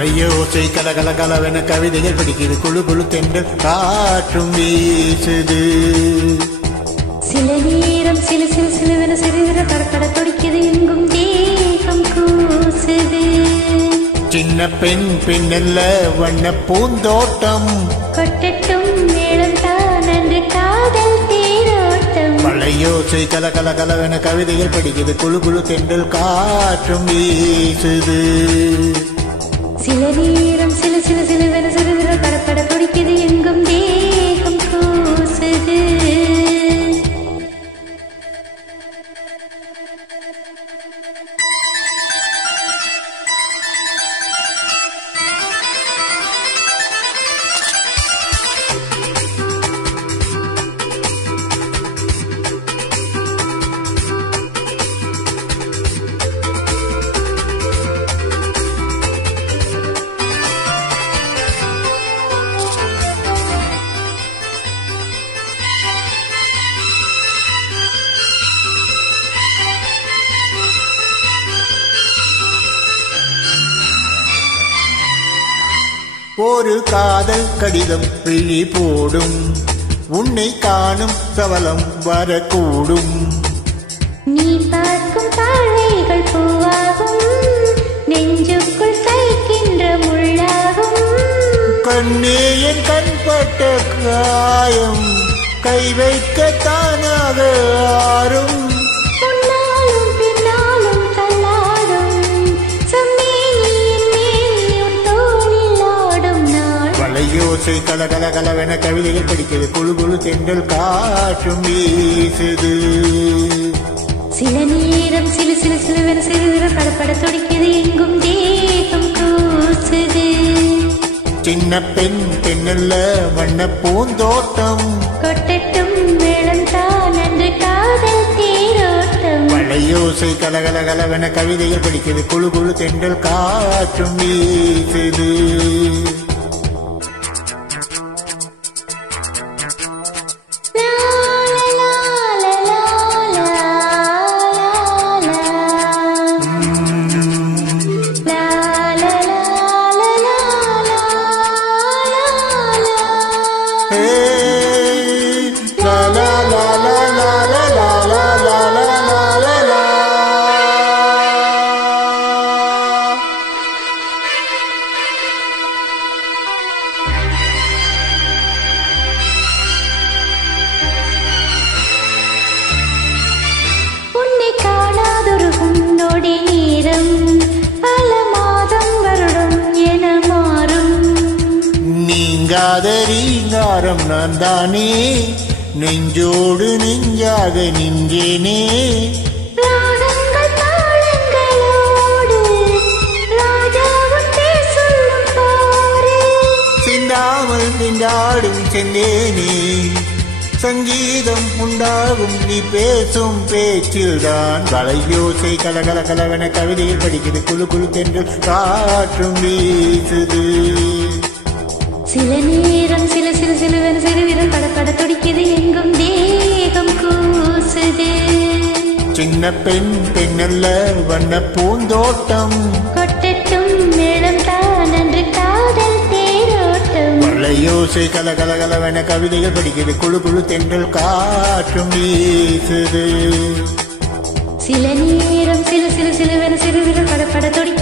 மலையோசை கலகல கலவென கவிதைகள் படிக்குது, குழு குழு தென்றல் காற்றும் வீசுது. சில நேரம் சில சில சிலுவென சிறுவிர படப்பட துடிக்குது, எங்கும் தேகம் கூசுது. சின்ன பெண் பெண்ணல்ல வண்ண பூந்தோட்டம், கொட்டட்டும் மேளம் தான் அன்று காதல் தேரோட்டம். மலையோசை கலகல கலவென கவிதைகள் படிக்குது, குழு குழு தென்றல் காற்றும் வீசுது. சில நேரம் சில சில சிலுவென சிறுவிர படப்பட துடிக்குது, எங்கும் தேகம் கூசுது. ஒரு காதல் கடிதம் விழி போடும், உன்னை காணும் சவலம் வரக்கூடும். நீ பார்க்கும் பார்வைகள் பூவாகும், நெஞ்சுக்குள் தைக்கின்ற முள்ளாகும். கண்ணே என் கண்பட்ட காயம், கை வைக்க தானாக ஆறும். முன்னாலும் பின்னாலும் தள்ளாடும், செம்மேனியின் மேனியும் தோளில் ஆடும் நாள். மலையோசை கலகல கலவென கவிதைகள் படிக்கிறது, குழு குழு தென்றல் காற்றும் வீசுது. சில நேரம் சிலு சிலு சிலுவென சிறுவிர படப்பட துடிக்குது, எங்கும் தேகம் கூசுது. சின்ன பெண் பெண்ணல்ல வண்ண பூந்தோட்டம், கொட்டட்டும் மேளம் தான் அன்று காதல் தேரோட்டம். மலையோசை கலகல கலவென கவிதைகள் படிக்கிறது, குழு குழு தென்றல் காற்றும் வீசுது. நீங்காதரீங்காரம் நான் தானே, நெஞ்சோடு நெஞ்சாக நின்றேனே. சிந்தாமல் நின்றாடும் செந்தேனே, சங்கீதம் உண்டாகும் நீ பேசும் பேச்சில்தான். வளையோசை கலகல கலவென கவிதையில் படிக்கிறது, குழு குழு தென்றல் காற்றும் வீசுது. சில நேரம் சில சில சிலுவென சிறுவிரல் படப்பட துடிக்குது, எங்கும் தேகம் கூசுது. சின்ன பெண் பெண்ணல்ல வண்ண பூந்தோட்டம், கொட்டட்டும் மேளம் தான் அன்று காதல் தேரோட்டம். மலையோசை கலகல கலவென கவிதைகள் படிக்கிறது, குழு குழு தென்றல் காற்றும் வீசுது. சில நேரம் சில சில சிலுவென சிறுவிரல் படப்பட துடிக்குது.